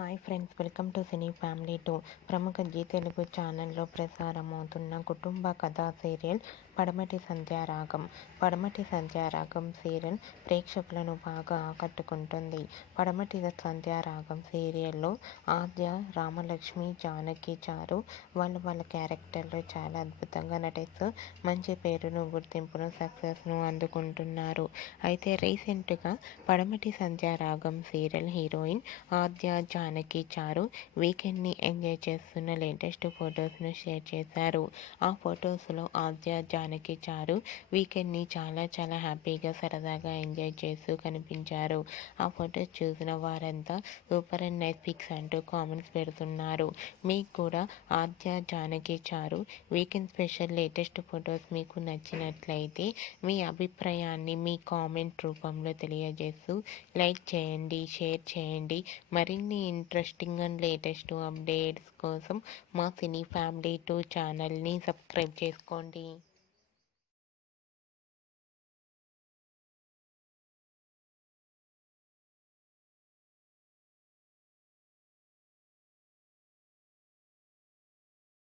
Hi friends, welcome to cine family 2. ప్రముఖ G Telugu ఛానల్లో ప్రసారమవుతున్న కుటుంబ కథా సీరియల్ పడమటి సంధ్యారాగం. పడమటి సంధ్యారాగం సీరియల్ ప్రేక్షకులను బాగా ఆకట్టుకుంటుంది. పడమటి సంధ్యారాగం సీరియల్లో ఆద్య, రామలక్ష్మి, జానకి, చారు వాళ్ళ క్యారెక్టర్లో చాలా అద్భుతంగా నటిస్తూ మంచి పేరును, గుర్తింపును, సక్సెస్ను అందుకుంటున్నారు. అయితే రీసెంట్గా పడమటి సంధ్యారాగం సీరియల్ హీరోయిన్ ఆద్య, జానకి, చారు వీకెండ్ని ఎంజాయ్ చేస్తున్న లేటెస్ట్ ఫొటోస్ను షేర్ చేశారు. ఆ ఫొటోస్లో ఆద్య, జానకి, చారు వీకెండ్ని చాలా హ్యాపీగా, సరదాగా ఎంజాయ్ చేస్తూ కనిపించారు. ఆ ఫొటోస్ చూసిన వారంతా సూపర్ అండ్ నైస్ పిక్స్ అంటూ కామెంట్స్ పెడుతున్నారు. మీకు కూడా ఆద్య, జానకి, చారు వీకెండ్ స్పెషల్ లేటెస్ట్ ఫొటోస్ మీకు నచ్చినట్లయితే మీ అభిప్రాయాన్ని మీ కామెంట్ రూపంలో తెలియజేస్తూ లైక్ చేయండి, షేర్ చేయండి. మరిన్ని ఇంట్రెస్టింగ్ అండ్ లేటెస్ట్ అప్డేట్స్ కోసం మా సినీ ఫ్యామిలీ 2 ఛానల్ని సబ్స్క్రైబ్ చేసుకోండి.